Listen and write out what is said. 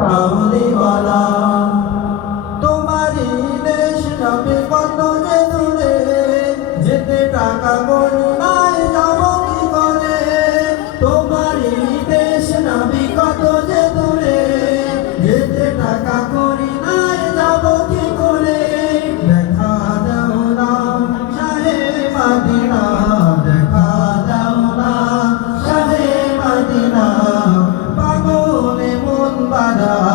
কামলিওয়ালা তোমারই দেশ নবী কত যে দূরে যেতে টাকা করি নাই যাব কি করে তোমারই দেশ নবী কত যে দূরে যেতে টাকা করি নাই যাব কি করে দেখা দাও না শাহে মদিনা দেখা দাও না শাহে মদিনা পাগলে মন বাঁধা